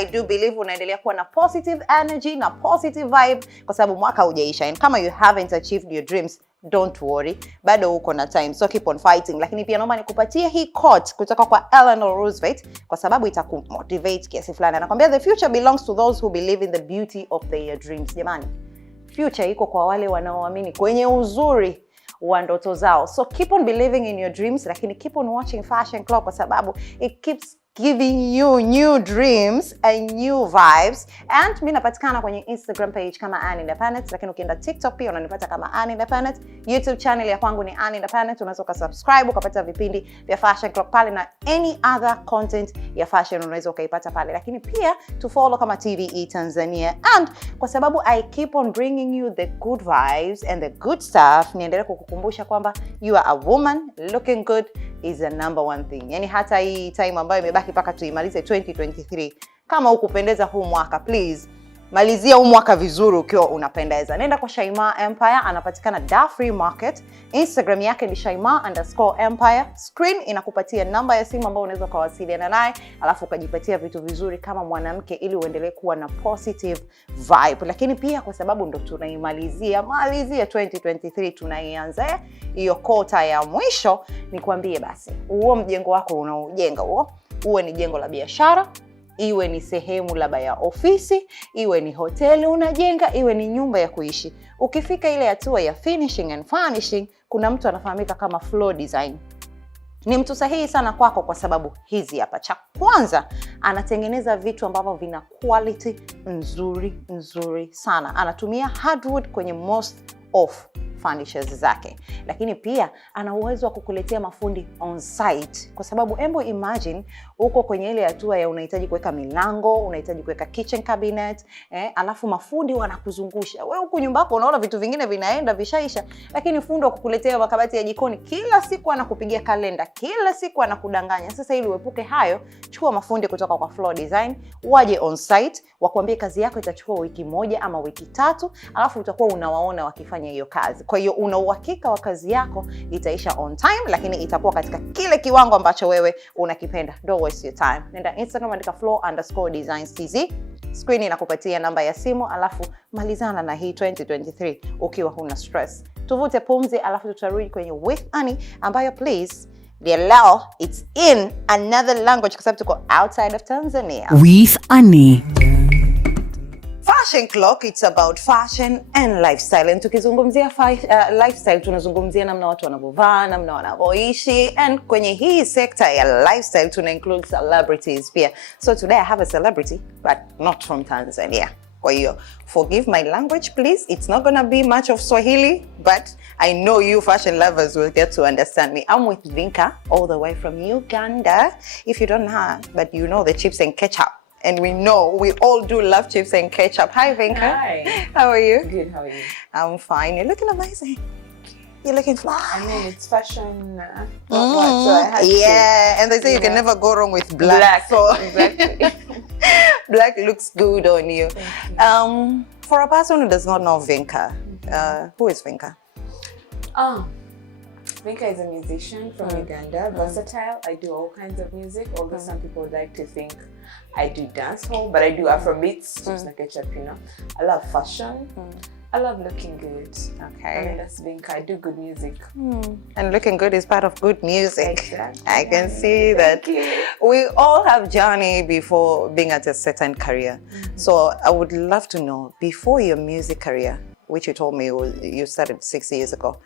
I do believe unaendelea kuwa na positive energy na positive vibe kwa sababu mwaka hujaisha. And kama you haven't achieved your dreams, don't worry, bado uko na time, so keep on fighting. Lakini pia naomba nikupatie hii quote kutoka kwa Eleanor Roosevelt kwa sababu itakumotivate kiasi fulani. Anakuambia the future belongs to those who believe in the beauty of their dreams. Jamani, future iko kwa wale wanaoamini kwenye uzuri wa ndoto zao. So keep on believing in your dreams, lakini keep on watching Fashion Club kwa sababu it keeps giving you new dreams and new vibes. And mimi napatikana kwenye Instagram page kama Ann Independent, lakini ukienda TikTok pia unanipata kama Ann Independent. YouTube channel ya kwangu ni Ann Independent, unaweza ukasubscribe ukapata vipindi vya Fashion Club pale na any other content ya fashion unaweza ukaipata pale. Lakini pia to follow kama TVE Tanzania. And kwa sababu I keep on bringing you the good vibes and the good stuff, niendelee kukukumbusha kwamba you are a woman, looking good is the number one thing. Yani hata hii time ambayo imebaki mpaka tuimalize 2023, kama ukupendeza huu mwaka, please malizia huu mwaka vizuri ukiwa unapendeza. Nenda kwa Shaima Empire, anapatikana Dar Free Market. Instagram yake ni shaima_empire. Screen inakupatia namba ya simu ambayo unaweza kuwasiliana naye, alafu ukajipatia vitu vizuri kama mwanamke ili uendelee kuwa na positive vibe. Lakini pia kwa sababu ndo tunaimalizia 2023, tunaianza hiyo kota ya mwisho, nikwambie basi huo mjengo wako unaojenga uwe ni jengo la biashara, iwe ni sehemu labda ya ofisi, iwe ni hoteli unajenga, iwe ni nyumba ya kuishi. Ukifika ile hatua ya finishing and furnishing, kuna mtu anafahamika kama floor design. Ni mtu sahihi sana kwako kwa sababu hizi hapa. Cha kwanza, anatengeneza vitu ambavyo vina quality nzuri sana. Anatumia hardwood kwenye most of furnitures zake. Lakini pia ana uwezo wa kukuletea mafundi on site kwa sababu embo imagine uko kwenye ile hatua ya unahitaji kuweka milango, unahitaji kuweka kitchen cabinet, alafu mafundi wanakuzungusha. Wewe huko nyumba yako unaona vitu vingine vinaenda vishaisha, lakini fundi wa kukuletea makabati ya jikoni kila siku anakupigia kalenda, kila siku anakudanganya. Sasa ili uepuke hayo, chukua mafundi kutoka kwa Floor Design, waje on site, wakuambie kazi yako itachukua wiki 1 ama wiki 3, alafu utakuwa unawaona wakifanya hiyo kazi. Kwa hiyo una uhakika wa kazi yako itaisha on time, lakini itakuwa katika kile kiwango ambacho wewe unakipenda. Don't waste your time. Nenda Instagram andika floor_designs_tz. Screen inakupatia namba ya simu, alafu malizana na hii 2023 ukiwa huna stress. Tuvute pumzi, alafu tutarudi kwenye With Annie ambayo please leo it's in another language kwa sababu tuko outside of Tanzania. With Annie. Fashion Clock, it's about fashion and lifestyle. And tukizungumzia lifestyle, tunazungumzia namna watu wanavovaa, namna wanavoishi. And kwenye hii sector ya lifestyle, tuna include celebrities pia. So today I have a celebrity, but not from Tanzania. Kwa hiyo, forgive my language, please. It's not gonna be much of Swahili, but I know you fashion lovers will get to understand me. I'm with Vinka, all the way from Uganda. If you don't know, but you know the chips and ketchup. And we know we all do love chips and ketchup. Hi, Vinka. Hi. How are you? Good, how are you? I'm fine. You're looking amazing. You're looking fly. I mean, it's fashion. So I had yeah, and they say you can never go wrong with black. So exactly. Black looks good on you. For a person who does not know Vinka, who is Vinka? Vinka is a musician from Uganda, versatile. I do all kinds of music, although some people would like to think I do dancehall, but I do Afrobeats, just like ketchup, you know. I love fashion. I love looking good. Okay. I mean, that's Vinka. I do good music. And looking good is part of good music. Exactly. I can see that. We all have journey before being at a certain career. So I would love to know, before your music career, which you told me you started 6 years ago,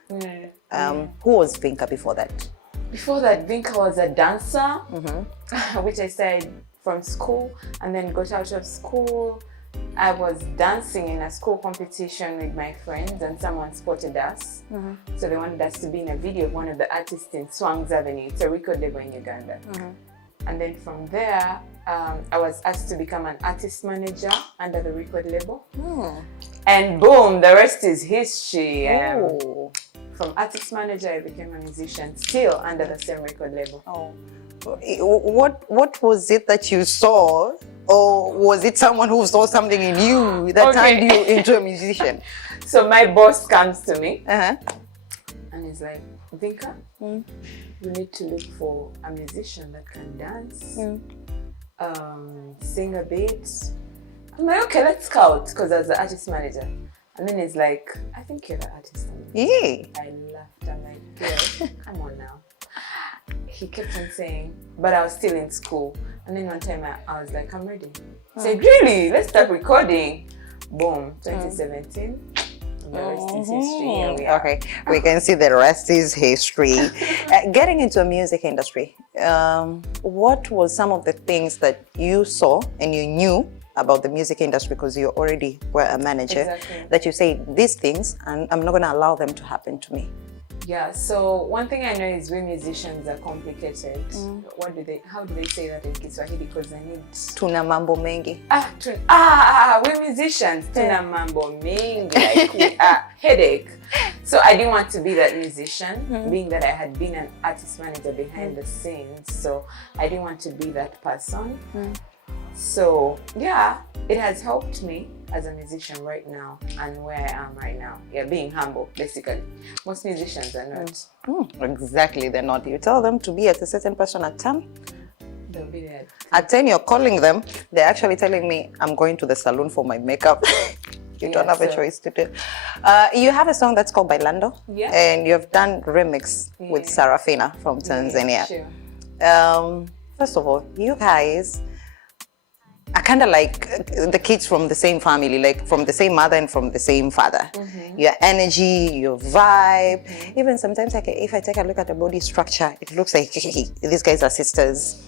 who was Vinka before that? Before that, Vinka was a dancer, which I started from school, and then got out of school. I was dancing in a school competition with my friends, and someone spotted us. So they wanted us to be in a video of one of the artists in Swangs Avenue. It's a record label in Uganda. And then from there, I was asked to become an artist manager under the record label. And boom, the rest is history. From artist manager, I became a musician, still under the same record label. What was it that you saw, or was it someone who saw something in you that turned you into a musician? So my boss comes to me and he's like, Vinka, you need to look for a musician that can dance, sing a bit. I'm like, okay, let's scout, because I was the artist manager. And then he's like, I think you're the artist manager. Yeah. I laughed. I'm like, yeah, come on now. He kept on saying, but I was still in school. And then one time I was like, I'm ready. He said, really? Let's start recording. Boom, 2017. The rest is history. Here we are. Okay, we can see the rest is history. Getting into a music industry, what was some of the things that you saw and you knew about the music industry, because you already were a manager, Exactly. that you say these things and I'm not going to allow them to happen to me? Yeah, so one thing I know is we musicians are complicated. How do they say that in Kiswahili? Because I need... Tuna mambo mengi. We musicians, tuna mambo mingi, like we are headache. So I didn't want to be that musician, being that I had been an artist manager behind the scenes. So I didn't want to be that person. So yeah, it has helped me as a musician right now and where I am right now. Yeah, being humble, basically. Most musicians are not. Exactly, they're not. You tell them to be at a certain person at 10. They'll be there. At 10, you're calling them. They're actually telling me, I'm going to the salon for my makeup. You don't have a choice to do. You have a song that's called Bailando. Yeah. And you've done remix with Sarafina from Tanzania. Yeah, sure. First of all, you guys are kind of like the kids from the same family, like from the same mother and from the same father. Your energy, your vibe. Even sometimes if I take a look at the body structure, it looks like these guys are sisters.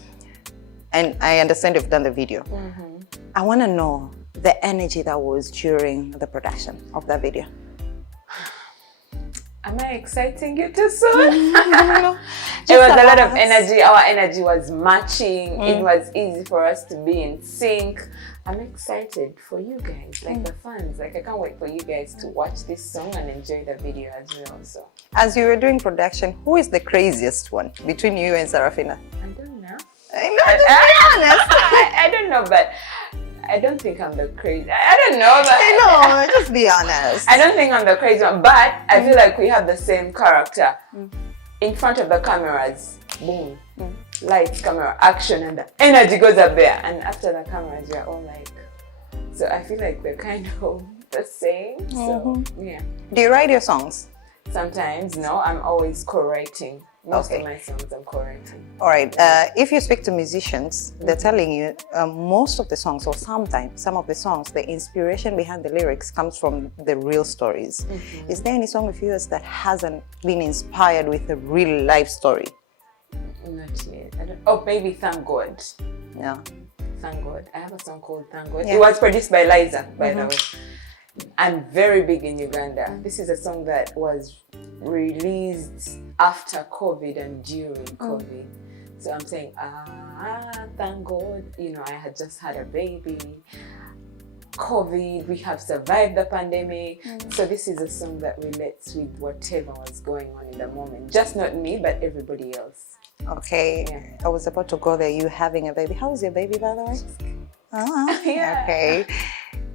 And I understand you've done the video. I want to know the energy that was during the production of that video. Am I exciting you too soon? It was a lot of energy. Our energy was matching. It was easy for us to be in sync. I'm excited for you guys, like the fans. Like I can't wait for you guys to watch this song and enjoy the video as well. So, as you were doing production, who is the craziest one between you and Sarafina? I don't know. I know, just be honest. I don't know, but I don't think I'm the crazy. I don't know, but I know, just be honest. I don't think I'm the crazy one, but I feel like we have the same character. In front of the cameras, boom, lights, camera, action, and the energy goes up there. And after the cameras, we're all like, so I feel like we're kind of the same. So yeah. Do you write your songs? Sometimes, no. I'm always co-writing. Most of my songs I'm co-writing. All right. If you speak to musicians, they're telling you most of the songs, or sometimes some of the songs, the inspiration behind the lyrics comes from the real stories. Is there any song of yours that hasn't been inspired with a real life story? Not yet. I don't. Oh, maybe Thank God. Yeah. Thank God. I have a song called Thank God. Yeah. It was produced by Liza, by the way. I'm very big in Uganda. This is a song that was released after COVID and during COVID. So I'm saying, thank God, you know, I had just had a baby. COVID, we have survived the pandemic. So this is a song that relates with whatever was going on in the moment. Just not me, but everybody else. Okay. Yeah. I was about to go there. You having a baby. How is your baby, by the way? Yeah. Okay.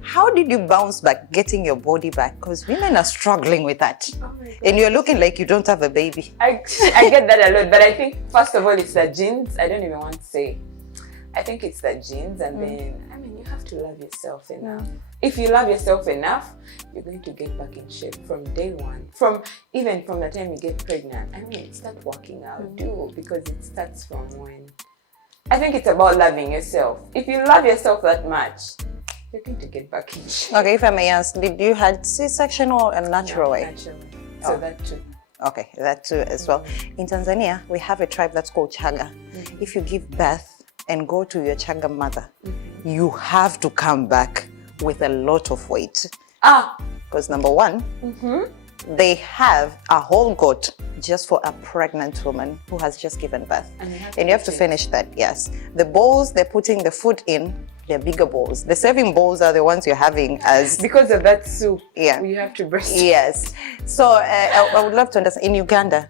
How did you bounce back, getting your body back? Because women are struggling with that. Oh my God. And you're looking like you don't have a baby. I get that a lot, but I think first of all it's the genes. I don't even want to say. I think it's the genes, and then I mean you have to love yourself enough. If you love yourself enough, you're going to get back in shape from day one. Even from the time you get pregnant. I mean, start working out, because it starts from when. I think it's about loving yourself. If you love yourself that much, you're going to get back in shape. Okay, if I may ask, did you had C-section or a natural way? Natural way. So that too. Okay, that too as well. In Tanzania, we have a tribe that's called Chaga. If you give birth and go to your Chaga mother, you have to come back with a lot of weight. Because number one, they have a whole goat just for a pregnant woman who has just given birth. And you have to finish that, yes. The bowls they're putting the food in, they're bigger bowls. The serving bowls are the ones you're having as... Because of that soup, yeah, you have to breast. Yes. So I would love to understand, in Uganda,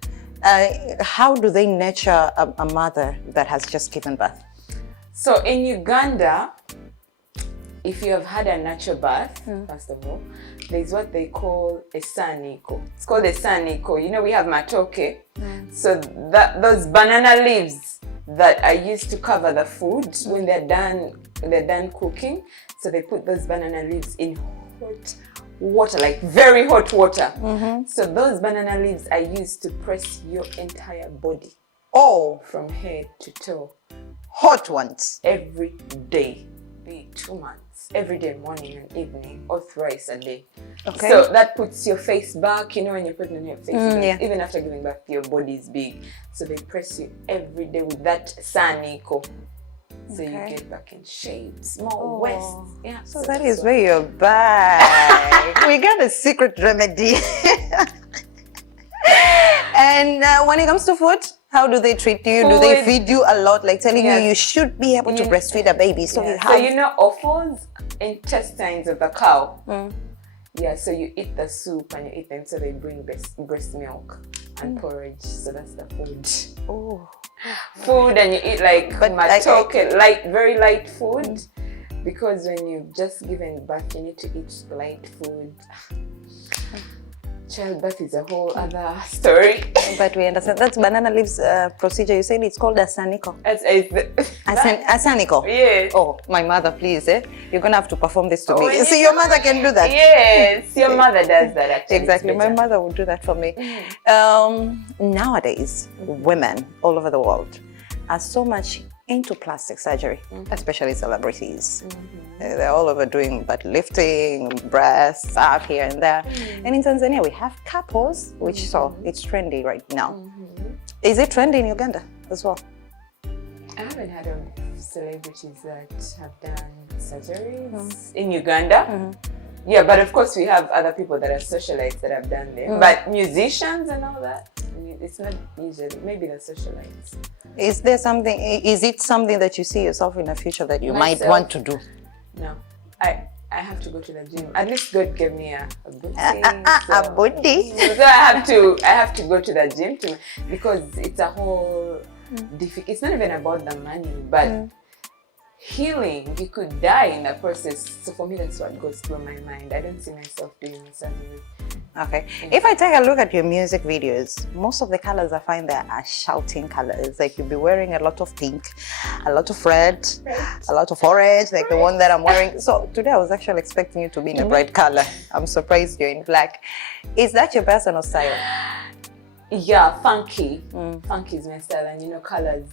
how do they nurture a mother that has just given birth? So in Uganda, if you have had a natural birth, first of all, there's what they call a saniko. It's called a saniko. You know, we have matoke. So those banana leaves, that are used to cover the food when they're done cooking. So they put those banana leaves in hot water, like very hot water. So those banana leaves are used to press your entire body. Oh, From head to toe. hot ones. Every day. Be 2 months. Every day, morning and evening, or thrice a day. Okay. So that puts your face back, you know, when you're putting on your face, yeah. even after giving birth, your body is big. So they press you every day with that saniko. So you get back in shape, small waist. Yeah. So that is where you're back. We got a secret remedy. And when it comes to food, how do they treat you? Do they feed you a lot? Like telling you should be able to breastfeed a baby. So you have... So you know offals, intestines of the cow. Yeah, so you eat the soup and you eat them, so they bring breast milk and porridge. So that's the food. Oh. Food, and you eat like matoke, light, very light food. Because when you've just given birth, you need to eat light food. Childbirth is a whole other story. But we understand. That's banana leaves procedure. You said it's called a saniko. A saniko? Yes. Oh, my mother, please. You're going to have to perform this to me. See, your mother can do that. Yes, your mother does that actually. Exactly. My mother would do that for me. Nowadays, women all over the world are so much into plastic surgery, especially celebrities. They're all over doing butt lifting, breasts out here and there. And in Tanzania, we have couples, which so it's trendy right now. Is it trendy in Uganda as well? I haven't heard of celebrities that have done surgeries in Uganda. Yeah, but of course we have other people that are socialites that have done them. But musicians and all that, it's not usually. Maybe the socialites. Is there something? Is it something that you see yourself in the future that you might want to do? No, I have to go to the gym. At least God gave me a booty. A booty. So I have to go to the gym because it's a whole difficult. It's not even about the money, but healing. You could die in the process. So for me, that's what goes through my mind. I don't see myself doing surgery. Okay. If I take a look at your music videos, most of the colors I find there are shouting colors. Like you'll be wearing a lot of pink, a lot of red, a lot of orange, like the one that I'm wearing. So today I was actually expecting you to be in a bright color. I'm surprised you're in black. Is that your personal style? Yeah, funky. Funky is my style, and you know, colors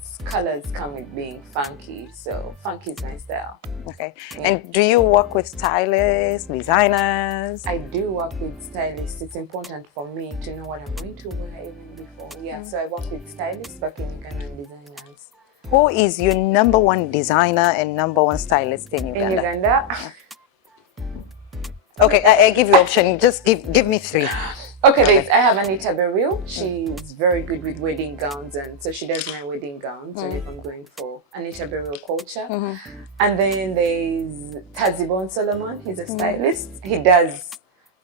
come with being funky. So funky is my style. Okay. Yeah. And do you work with stylists, designers? I do work with stylists. It's important for me to know what I'm going to wear even before. Yeah, so I work with stylists back in Uganda and designers. Who is your number one designer and number one stylist in Uganda? In Uganda? Okay, I give you option. Just give me three. Okay, I have Anita Beryl. She's very good with wedding gowns, and so she does my wedding gowns if I'm going for Anita Beryl culture. And then there's Tazibon Solomon. He's a stylist. He does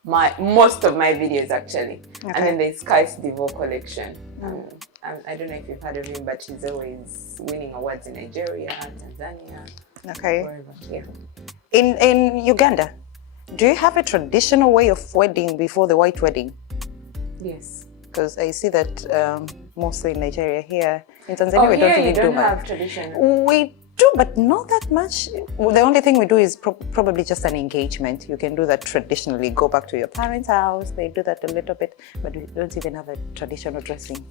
most of my videos actually. And then there's Kai's Divo collection. I don't know if you've heard of him, but he's always winning awards in Nigeria, Tanzania, wherever. Yeah. In Uganda, do you have a traditional way of wedding before the white wedding? Yes. Because I see that mostly in Nigeria here. In Tanzania, we don't really do much. Have traditional. We do, but not that much. Well, the only thing we do is probably just an engagement. You can do that traditionally. Go back to your parents' house. They do that a little bit, but we don't even have a traditional dressing.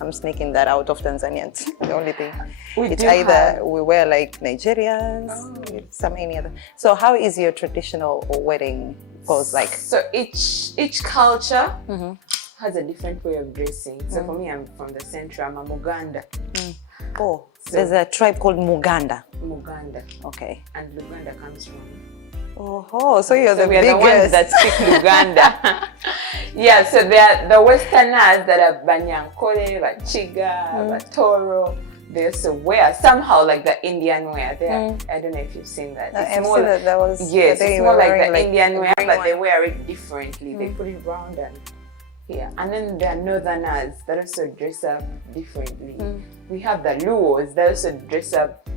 I'm sneaking that out of Tanzanians. The only thing. It's either we wear like Nigerians, some any other. So how is your traditional wedding pose like? So each culture has a different way of dressing. So for me, I'm from the central. I'm a Muganda. Oh, so there's a tribe called Muganda. Muganda. Okay. And Luganda comes from. Oh, so you're the biggest. The ones that speak Luganda. Yeah, so they're the Westerners that are Banyankole, Bachiga, Batoro. They also wear somehow like the Indian wear. I don't know if you've seen that. It's more that was. Yes, it's more like the Indian wear, but they wear it differently. They put it round and here. And then there are Northerners that also dress up differently. We have the Luos that also dress up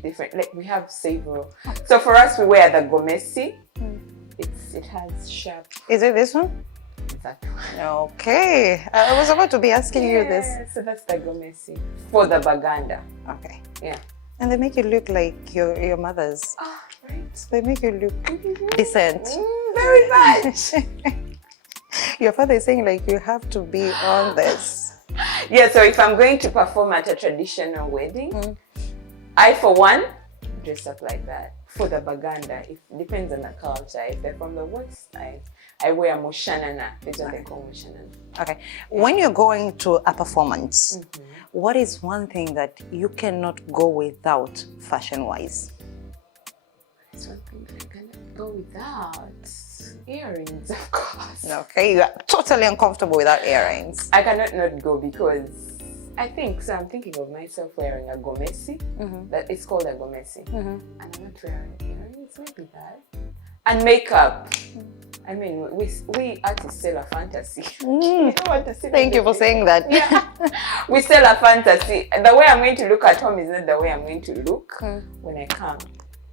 different. Like we have several. So for us, we wear the Gomesi. It has sharp. Is it this one? Tatu. Okay. I was about to be asking you this. So that's the gomesi for the baganda. Okay. Yeah. And they make you look like your mother's. Ah, right. They make you look decent. Very much. Your father is saying like you have to be on this. Yeah, so if I'm going to perform at a traditional wedding, I, for one, dress up like that. For the baganda, it depends on the culture. If they're from the west side, I wear mushanana. That's what they call mushanana. Okay. When you're going to a performance, what is one thing that you cannot go without fashion-wise? That's one thing that I cannot go without. Earrings, of course. Okay, you are totally uncomfortable without earrings. I cannot not go because I think, so I'm thinking of myself wearing a gomesi. That it's called a gomesi. And I'm not wearing earrings, maybe that. And makeup. I mean, we artists sell a fantasy. You don't want to see. Thank you for saying that. Yeah. We sell a fantasy. The way I'm going to look at home is not the way I'm going to look when I come.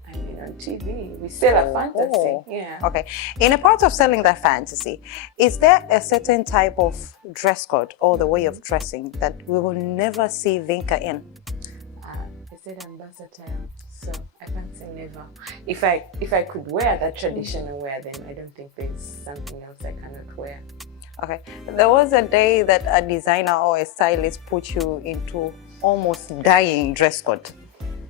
I mean, on TV, we sell a fantasy. Yeah. Okay. In a part of selling that fantasy, is there a certain type of dress code or the way of dressing that we will never see Vinka in? I said I'm versatile, so I can't say never. If I could wear that traditional wear, then I don't think there's something else I cannot wear. Okay. There was a day that a designer or a stylist put you into almost dying dress code.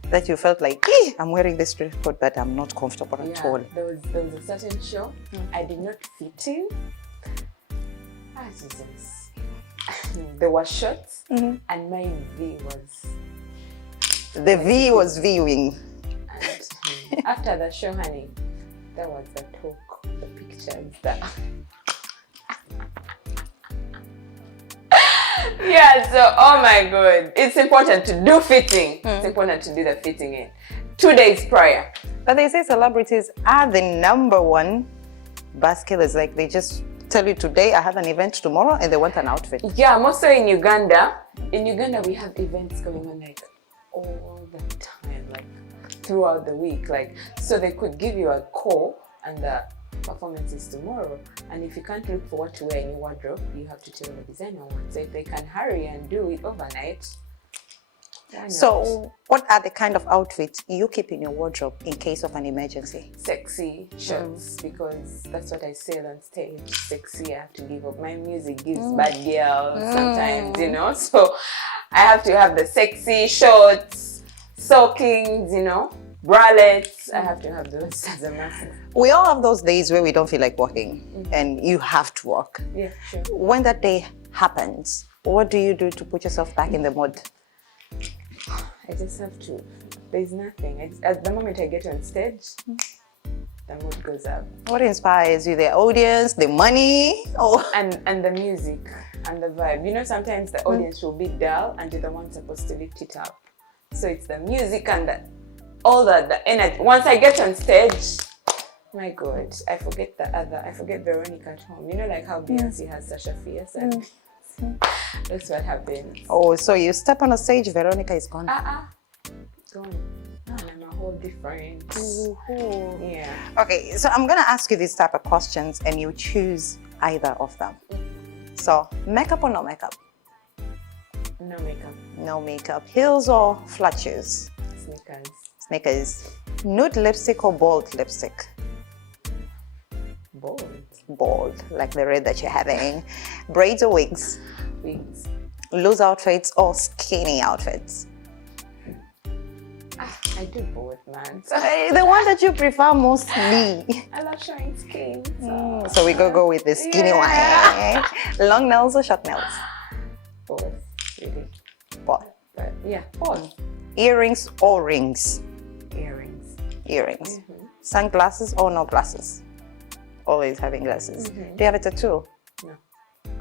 That you felt like, I'm wearing this dress code, but I'm not comfortable at all. There was a certain show I did not fit in. Ah, Jesus. There were shots, and my V was... The V was viewing. And after the show, honey, that was the talk, the pictures, Yeah, so, oh my God. It's important to do fitting. It's important to do the fitting in 2 days prior. But they say celebrities are the #1 bus killers. Like they just tell you today, I have an event tomorrow, and they want an outfit. Yeah, mostly in Uganda. In Uganda, we have events going on like all the time, like throughout the week. Like, so they could give you a call and the performance is tomorrow, and if you can't look for what to wear in your wardrobe, you have to tell the designer what. So if they can hurry and do it overnight, why not? So what are the kind of outfits you keep in your wardrobe in case of an emergency? Sexy shirts, because that's what I sell on stage. Sexy, I have to give up. My music gives bad girls sometimes, you know, so I have to have the sexy shorts, stockings, you know, bralettes. I have to have those as a must. We all have those days where we don't feel like working and you have to work. Yeah, sure. When that day happens, what do you do to put yourself back in the mood? I just have to. There's nothing. At the moment I get on stage, the mood goes up. What inspires you? The audience, the money, or and the music and the vibe. You know, sometimes the audience will be dull and you're the one supposed to lift it up. So it's the music and all the energy. Once I get on stage, my God, I forget Veronica at home. You know, like how Beyonce has Sasha Fierce, and that's what happens. Oh, so you step on a stage, Veronica is gone. Gone. And I'm a whole different. Yeah. Okay, so I'm gonna ask you this type of questions, and you choose either of them. So, makeup or no makeup? No makeup. No makeup. Heels or flat shoes? Sneakers. Sneakers. Nude lipstick or bold lipstick? Bold. Bold, like the red that you're having. Braids or wigs? Wigs. Loose outfits or skinny outfits? I do both, man. The one that you prefer mostly. I love showing skin. So we go with the skinny one. Long nails or short nails? Both, really. Both. But yeah, both. Earrings or rings? Earrings. Earrings. Sunglasses or no glasses? Always having glasses. Do you have a tattoo? No.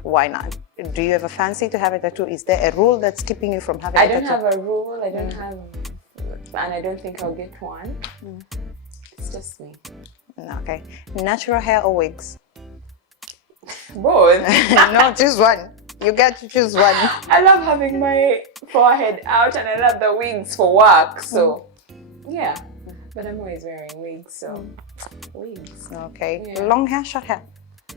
Why not? Do you have a fancy to have a tattoo? Is there a rule that's keeping you from having a tattoo? I don't have a rule. I don't have, and I don't think I'll get one. It's just me. Okay. Natural hair or wigs? Both. No, choose one. You got to choose one. I love having my forehead out, and I love the wigs for work. So, yeah. But I'm always wearing wigs, so wigs. Okay. Yeah. Long hair, short hair?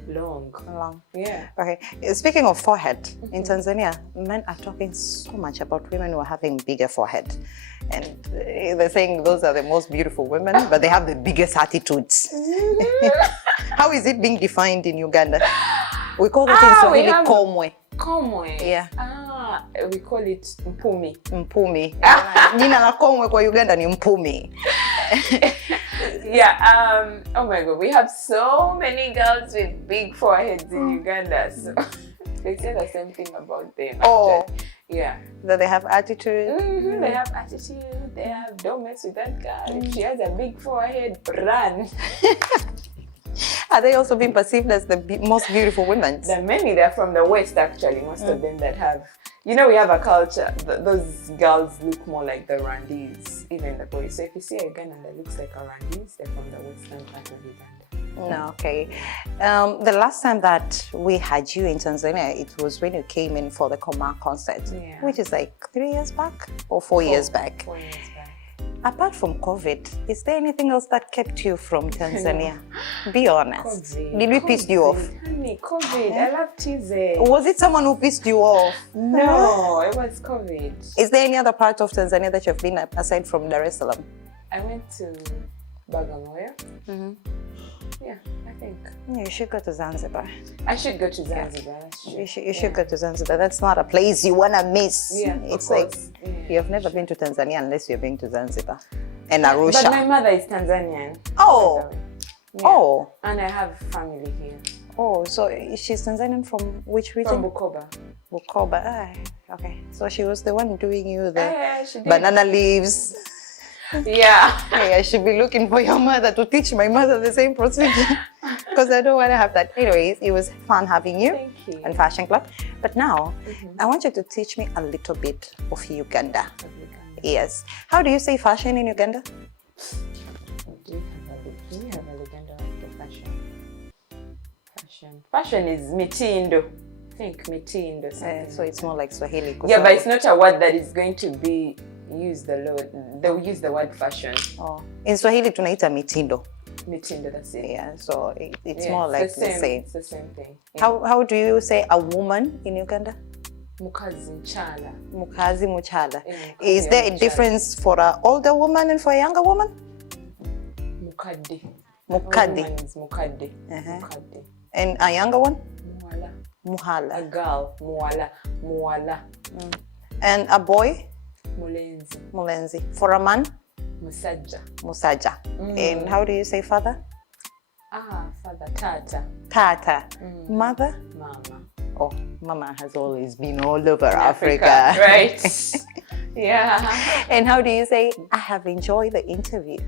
long. Long. Yeah. Okay. Speaking of forehead, in Tanzania, men are talking so much about women who are having bigger forehead. And they're saying those are the most beautiful women, but they have the biggest attitudes. How is it being defined in Uganda? We call it in Swahili komwe. Komwe. Yeah. We call it mpumi. Mpumi. Jina la komwe kwa Uganda ni mpumi. Yeah. Oh my God. We have so many girls with big foreheads in Uganda. So they say the same thing about them. Oh. Yeah. That they have attitude. They have attitude. They have, don't mess with that girl. If she has a big forehead, run. Are they also being perceived as the most beautiful women? There are many. They're from the West, actually. Most of them that have, we have a culture. Those girls look more like the Rwandese, even the boys. So if you see a Ugandan that looks like a Rwandese, they're from the western part of Uganda. No, okay. The last time that we had you in Tanzania, it was when you came in for the Koma concert, which is like 3 years back or 4 years back. 4 years back. Apart from COVID, is there anything else that kept you from Tanzania? Be honest. COVID. Did we piss you off? Honey, COVID. I love teasing. Was it someone who pissed you off? No, it was COVID. Is there any other part of Tanzania that you've been aside from Dar es Salaam? I went to Bagamoyo. Yeah, I think. You should go to Zanzibar. I should go to Zanzibar. You should go to Zanzibar. That's not a place you want to miss. Yeah, it's like you've never been to Tanzania unless you're been to Zanzibar and Arusha. But my mother is Tanzanian. Oh. Yeah. Oh. And I have family here. Oh, so she's Tanzanian from which region? From Bukoba. Bukoba. Ah, okay. So she was the one doing you the she did. banana leaves. Yeah. Hey, I should be looking for your mother to teach my mother the same procedure because I don't want to have that. Anyways, it was fun having you. Thank you. And Fashion Club. But now, I want you to teach me a little bit of Uganda. Yes. How do you say fashion in Uganda? Do you have a Uganda like fashion? Fashion is mitindo. I think mitindo. So it's more like Swahili. Yeah, but it's not a word that is going to be used a lot. They'll use the word fashion. Oh. In Swahili, tunaita mitindo. Mitindo, that's it. Yeah, so it's more like the same. It's the same thing. Yeah. How do you say a woman in Uganda? Mukazi mchala. Mukazi mchala. Is there a difference for an older woman and for a younger woman? Mukade. Mukade. A woman is mukade. Mukade. And a younger one? Muhala. Muhala. A girl. Muhala. Muhala. And a boy? Mulenzi. Mulenzi. For a man? Musaja. Musaja. And how do you say father? Father. Tata. Tata. Mother? Mama. Oh, mama has always been all over Africa. Right. Yeah. And how do you say, I have enjoyed the interview?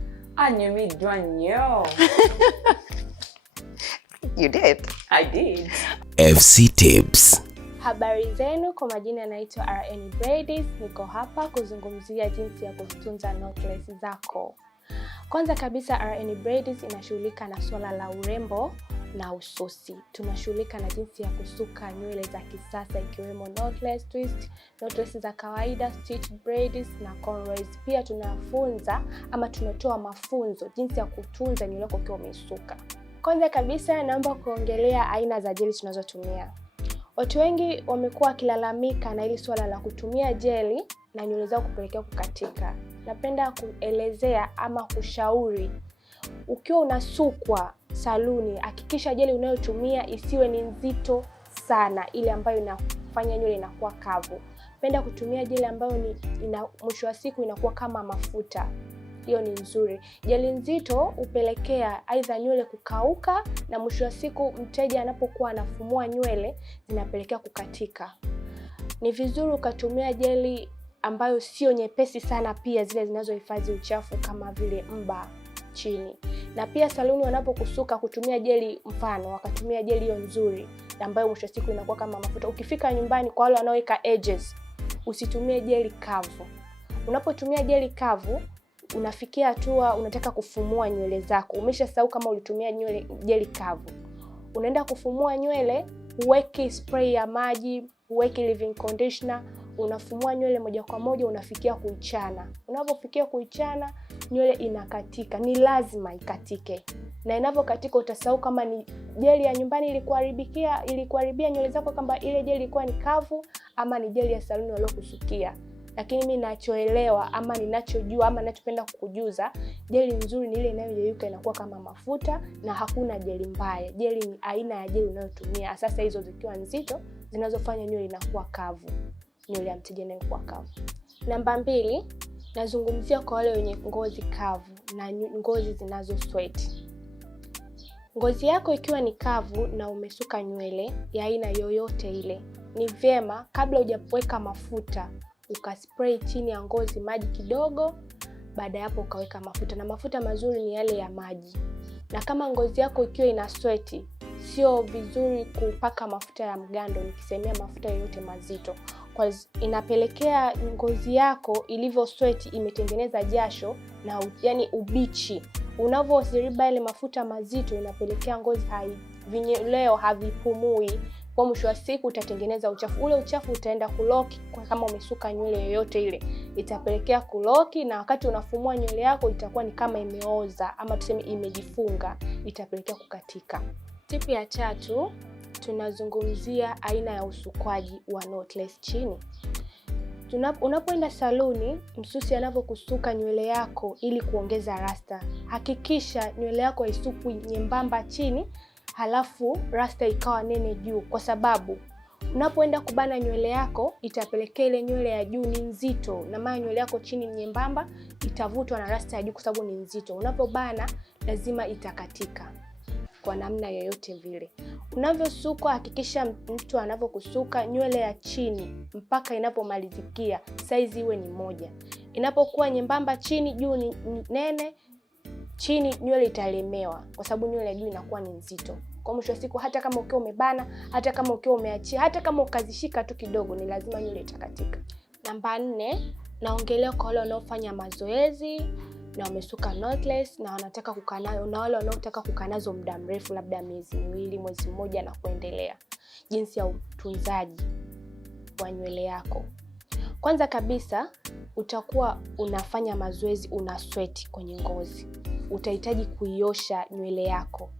You did. I did. FC Tips. Habari zenu, kwa majina naitwa RN Bradis. Niko hapa kuzungumzia jinsi ya kutunza knotless zako. Kwanza kabisa, RN Bradis inashughulika na swala la urembo na ususi. Tunashughulika na jinsi ya kusuka nywele za kisasa ikiwemo knotless twist, knotless za kawaida, stitch braids na cornrows. Pia tunafunza ama tunatoa mafunzo jinsi ya kutunza nywele yako ukiwa umesuka. Kwanza kabisa, naomba kuongelea aina za jeli tunazotumia. Watu wengi wamekuwa wakilalamika na hili swala la kutumia jeli na nywele zao kupelekea kukatika. Napenda kuelezea ama kushauri, ukiwa unasukwa saluni, hakikisha jeli unayotumia isiwe ni nzito sana, ile ambayo inafanya nywele inakuwa kavu. Penda kutumia jeli ambayo mwisho wa siku inakuwa kama mafuta. Hiyo ni nzuri. Jeli nzito upelekea aidha nywele kukauka, na mwisho wa siku mteja anapokuwa anafumua nywele zinapelekea kukatika. Ni vizuri ukatumia jeli ambayo sio nyepesi sana, pia zile zinazohifadhi uchafu kama vile mba chini. Na pia saluni wanapokusuka kutumia jeli, mfano wakatumia jeli hiyo nzuri ambayo mwisho wa siku inakuwa kama mafuta. Ukifika nyumbani, kwa wale wanaoweka edges, usitumie jeli kavu. Unapotumia jeli kavu, unafikia hatua unataka kufumua nywele zako, umeshasahau kama ulitumia jeli kavu. Unaenda kufumua nywele, uweke spray ya maji, uweke leave-in conditioner, unafumua nywele moja kwa moja, unafikia kuichana. Unapofikia kuichana, nywele inakatika, ni lazima ikatike. Na inavyokatika utasahau kama ni jeli ya nyumbani ilikuharibia nywele zako, kama ile jeli ilikuwa ni kavu ama ni jeli ya saluni waliokusukia. Lakini mimi ninachoelewa ama ninachojua ama ninachopenda kukujuza, jeli nzuri ni ile inayoyeyuka, inakuwa kama mafuta na hakuna jeli mbaya. Jeli ni aina ya jeli unayotumia. Sasa hizo zikiwa nzito zinazofanya nywele inakuwa kavu. Nywele ya mteja inakuwa kavu. Namba 2, nazungumzia kwa wale wenye ngozi kavu na ngozi zinazo sweat. Ngozi yako ikiwa ni kavu na umesuka nywele ya aina yoyote ile, ni vyema kabla hujapoweka mafuta ukaspray chini ya ngozi maji kidogo, baada ya hapo ukaweka mafuta. Na mafuta mazuri ni yale ya maji. Na kama ngozi yako ikiwa ina sweat, sio vizuri kupaka mafuta ya mgando, nikisemea mafuta yoyote mazito, kwa inapelekea ngozi yako ilivyo sweat imetengeneza jasho na yani ubichi. Unavoziriba ile mafuta mazito inapelekea ngozi vinyeleo havipumui. Kwa mwisho wa siku utatengeneza uchafu. Ule uchafu utaenda kuloki, kwa kama umesuka nywele yoyote ile itapelekea kuloki, na wakati unafumua nywele yako itakuwa ni kama imeoza ama tuseme imejifunga, itapelekea kukatika. Tipu ya 3, tunazungumzia aina ya usukwaji wa knotless chini. Unapoenda saluni, msusi anavyokusuka nywele yako ili kuongeza rasta, hakikisha nywele yako haisukwi nyembamba chini halafu rasta ikawa nene juu, kwa sababu unapoenda kubana nywele yako itapelekea ile nywele ya juu ni nzito, na maana nywele yako chini nyembamba itavutwa na rasta ya juu kwa sababu ni nzito. Unapobana lazima itakatika kwa namna yoyote vile. Unavyosuka, hakikisha mtu anavyokusuka nywele ya chini mpaka inapomalizikia size iwe ni moja. Inapokuwa nyembamba chini, juu ni nene, chini nywele italemewa kwa sababu nywele ya juu inakuwa ni nzito. Kwa mwisho wa siku, hata kama ukiwa umebana, hata kama ukiwa umeachia, hata kama ukazishika tu kidogo, ni lazima nywele itakatika. Namba 4, naongelea kwa wale wanaofanya mazoezi na wamesuka knotless na wanataka kukaa nayo, na wale wanaotaka kukaa nazo muda mrefu, labda miezi 2, mwezi mmoja na kuendelea. Jinsi ya utunzaji wa nywele yako. Kwanza kabisa, utakuwa unafanya mazoezi, una sweat kwenye ngozi. Utahitaji kuiosha nywele yako.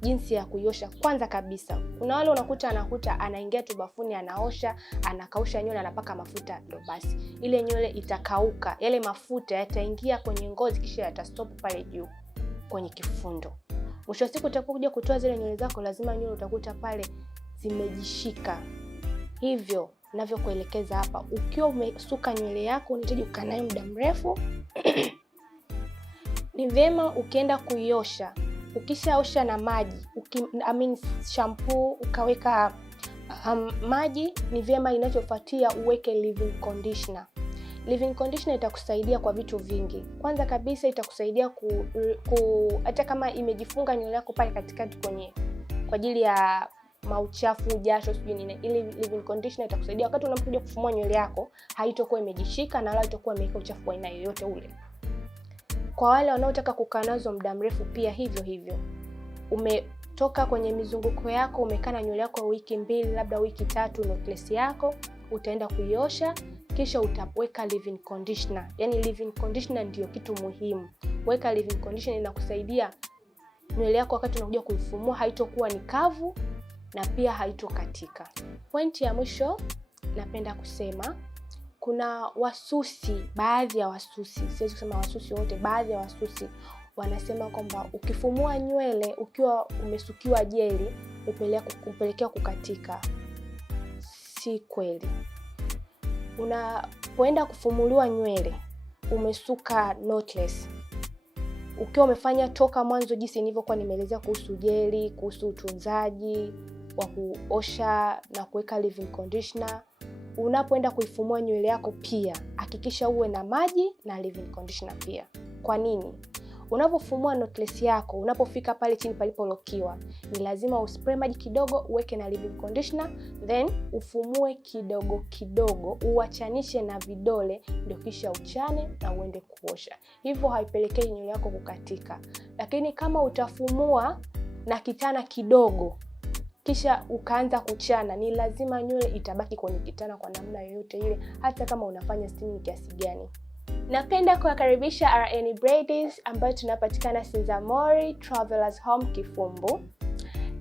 Jinsi ya kuiosha, kwanza kabisa, kuna wale unakuta anaingia tu bafuni, anaosha, anakausha nywele, anapaka mafuta, ndo basi. Ile nywele itakauka, yale mafuta yataingia kwenye ngozi kisha yatastop pale juu kwenye kifundo. Mwisho wa siku utakuja kutoa zile nywele zako, lazima nywele utakuta pale zimejishika. Hivyo ninavyokuelekeza hapa, ukiwa umesuka nywele yako unahitaji kukaa nayo muda mrefu ni vyema ukienda kuiosha, ukishaosha na maji, shampoo, ukaweka maji, ni vyema inachofuatia uweke leave-in conditioner. Leave-in conditioner itakusaidia kwa vitu vingi. Kwanza kabisa itakusaidia hata kama imejifunga nywele yako pale katikati kwa ajili ya mauchafu, jasho, sijui nini, ile leave-in conditioner itakusaidia wakati unapokuja kufumua nywele yako haitakuwa imejishika na wala haitakuwa imeweka uchafu aina yoyote ule. Kwa wale wanaotaka kukaa nazo muda mrefu pia hivyo. Umetoka kwenye mizunguko yako, umekaa na nywele yako wiki 2, labda wiki 3, knotless yako, utaenda kuiosha, kisha utaweka leave-in conditioner. Yaani leave-in conditioner ndio kitu muhimu. Weka leave-in conditioner, inakusaidia nywele yako wakati unakuja kuifumua haitokuwa ni kavu na pia haitokatika. Pointi ya mwisho napenda kusema, kuna wasusi, baadhi ya wasusi, siwezi kusema wasusi wote, baadhi ya wasusi wanasema kwamba ukifumua nywele ukiwa umesukiwa jeli upelekea kukatika. Si kweli. Unapoenda kufumuliwa nywele umesuka knotless, ukiwa umefanya toka mwanzo jinsi nilivyokuwa nimeelezea kuhusu jeli, kuhusu utunzaji wa kuosha na kuweka leave-in conditioner, unapoenda kuifumua nywele yako pia hakikisha uwe na maji na leave-in conditioner pia. Kwa nini? Unapofumua knotless yako, unapofika pale chini palipolokiwa, ni lazima uspray maji kidogo, uweke na leave-in conditioner, then ufumue kidogo kidogo, uachanishe na vidole, ndio kisha uchane na uende kuosha. Hivyo haipelekei nywele yako kukatika. Lakini kama utafumua na kitana kidogo kisha ukaanza kuchana, ni lazima nywele itabaki kwenye kitana kwa namna yoyote ile, hata kama unafanya steaming kiasi gani. Napenda kuwakaribisha RN Braids ambayo tunapatikana Sinzamori, Travelers Home Kifumbu.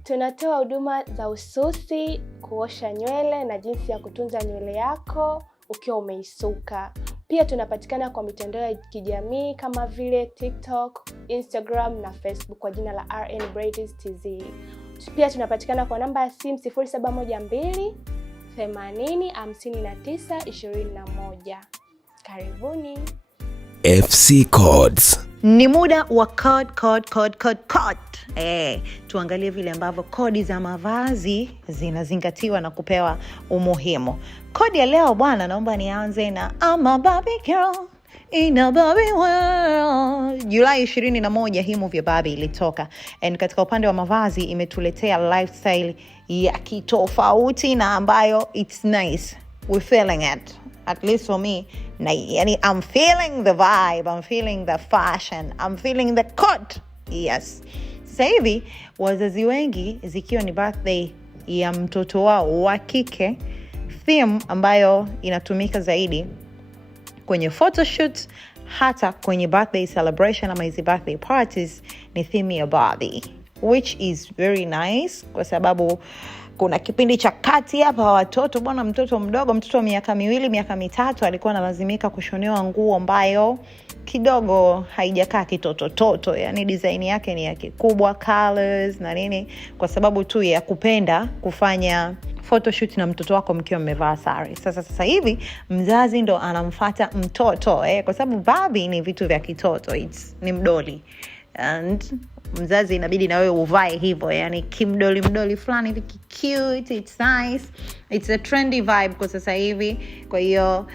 Tunatoa huduma za ususi, kuosha nywele na jinsi ya kutunza nywele yako ukiwa umeisuka. Pia tunapatikana kwa mitandao ya kijamii kama vile TikTok, Instagram na Facebook kwa jina la RN Braids TZ. Pia tunapatikana kwa namba ya simu 0712 80 59 21. Karibuni. FC Codes. Ni muda wa code. Tuangalie vile ambavyo kodi za mavazi zinazingatiwa na kupewa umuhimu. Kodi ya leo bwana, naomba nianze na I'm a Barbie girl in a Barbie world. Julai 21 hii movie ya Barbie ilitoka. And katika upande wa mavazi imetuletea lifestyle ya kitofauti na ambayo it's nice. We're feeling it. At least for me, yani I'm feeling the vibe, I'm feeling the fashion, I'm feeling the coat. Yes. Sasa hivi wazazi wengi zikiwa ni birthday ya mtoto wao wa kike, theme ambayo inatumika zaidi kwenye photoshoot hata kwenye birthday celebration ama hizi birthday parties ni theme ya Barbie, which is very nice kwa sababu kuna kipindi cha kati hapa watoto bwana, mtoto mdogo, mtoto wa miaka 2, miaka 3 alikuwa analazimika kushonewa nguo ambayo kidogo haijakaa kitoto, yani design yake ni ya kikubwa, colors na nini, kwa sababu tu ya kupenda kufanya photoshoot na mtoto wako mkiwa mmevaa sare. Sasa hivi mzazi ndo anamfuata mtoto kwa sababu Barbie ni vitu vya kitoto, ni mdoli, and mzazi inabidi na wewe uvae hivyo, yani kimdoli fulani hivi cute, it's nice, it's a trendy vibe kwa sasa hivi. Kwa hiyo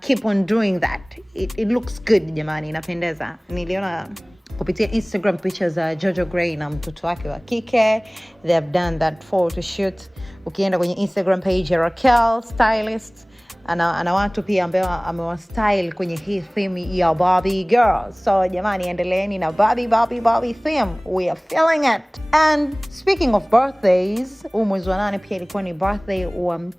keep on doing that, it looks good jamani, inapendeza. Niliona kupitia Instagram pictures za Jojo Gray na mtoto wake wa kike, they have done that photo shoot. Ukienda kwenye Instagram page ya Raquel stylist, ana watu pia ambao amewastyle kwenye hii theme ya Barbie girl. So jamani, endeleeni na Barbie theme. We are feeling it. And speaking of birthdays, mwezi wa 8 pia ilikuwa ni birthday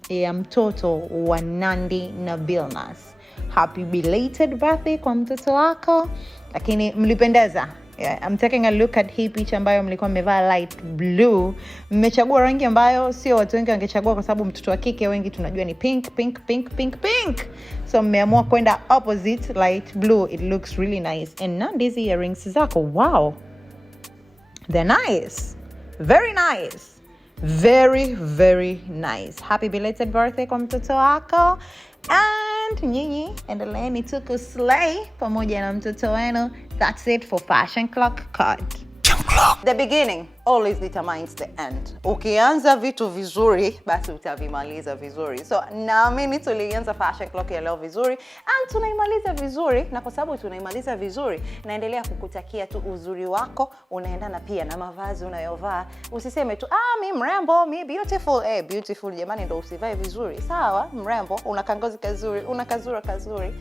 ya mtoto wa Nandi na Billnas. Happy belated birthday kwa mtoto wako. Lakini mlipendeza. Yeah, I'm taking a look at hii picha ambayo mlikuwa mmevaa light blue. Mmechagua rangi ambayo sio watu wengi wangechagua kwa sababu mtoto wa kike wengi tunajua ni pink. So mmeamua kwenda opposite, light blue. It looks really nice. And ndizi earrings zako, wow. They're nice. Very nice. Very, very nice. Happy belated birthday kwa mtoto wako. And nyinyi endeleeni tu kuslay pamoja na mtoto wenu. That's it for Fashion Clock Card. The beginning always determines the end. Ukianza vitu vizuri, basi utavimaliza vizuri. So naamini tulianza Fashion Clock ya leo vizuri, and tunaimaliza vizuri. Na kwa sababu tunaimaliza vizuri, naendelea kukutakia tu uzuri wako unaendana pia na mavazi unayovaa. Usiseme tu mi mrembo, mi beautiful. Beautiful jamani ndo usivae vizuri. Sawa, mrembo, una kangozi kazuri, una kazura kazuri,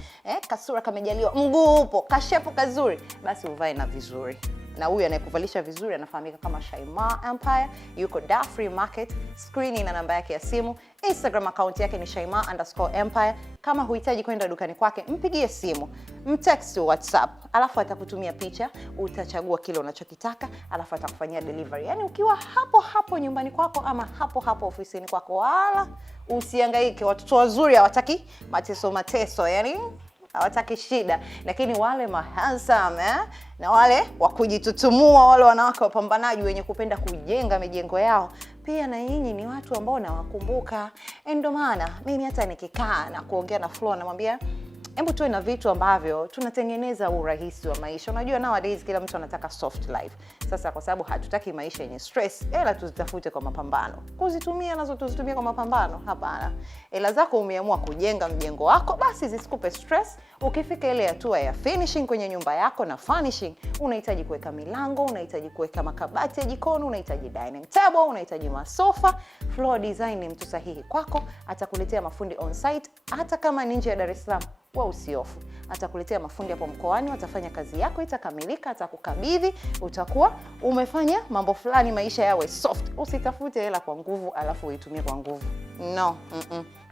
kasura kamejaliwa, mguu upo, kashepu kazuri, basi uvae na vizuri. Na huyu anayekuvalisha vizuri anafahamika kama Shaima Empire. Yuko Dar Free Market, screen na namba yake ya simu. Instagram account yake ni Shaima_Empire. Kama huhitaji kwenda dukani kwake, mpigie simu, mtext WhatsApp, alafu atakutumia picha, utachagua kile unachokitaka, alafu atakufanyia delivery. Yani ukiwa hapo nyumbani kwako ama hapo ofisini kwako, wala usihangaike. Watoto wazuri hawataki mateso, yani hawataki shida. Lakini wale handsome na wale wa kujitutumua, wale wanawake wapambanaji wenye kupenda kujenga mijengo yao, pia na nyinyi ni watu ambao nawakumbuka. Ndio maana mimi hata nikikaa na kuongea na Flo namwambia, hebu tuwe na vitu ambavyo tunatengeneza urahisi wa maisha. Unajua nowadays kila mtu anataka soft life. Sasa kwa sababu hatutaki maisha yenye stress, ela tuzitafute kwa mapambano. Kuzitumia nazo tuzitumie kwa mapambano? Hapana. Ela zako umeamua kujenga mjengo wako, basi zisikupe stress. Ukifika ile hatua ya finishing kwenye nyumba yako na furnishing, unahitaji kuweka milango, unahitaji kuweka makabati ya jikoni, unahitaji dining table, unahitaji masofa. Floor design ni mtu sahihi kwako. Atakuletea mafundi on site, hata kama ni nje ya Dar es Salaam. Wa usiofu, atakuletea mafundi hapo mkoani, watafanya kazi yako, itakamilika, atakukabidhi, utakuwa umefanya mambo fulani, maisha yawe soft. Usitafute hela kwa nguvu alafu uitumie kwa nguvu. No,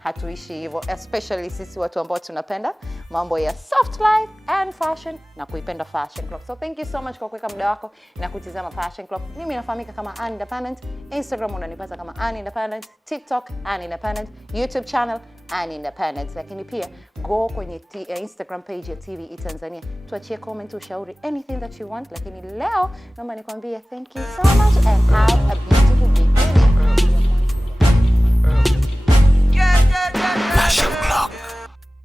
hatuishi hivyo, especially sisi watu ambao tunapenda mambo ya soft life and fashion na kuipenda Fashion Clock. So thank you so much kwa kuweka muda wako na kutizama Fashion Clock. Mimi nafahamika kama Ann Independent, Instagram unanipata kama Ann Independent, TikTok Ann Independent, YouTube channel Ann Independent. Lakini pia go kwenye Instagram page ya TVE Tanzania, tuachie comment, ushauri, anything that you want. Lakini leo naomba nikwambie thank you so much and have a beautiful day.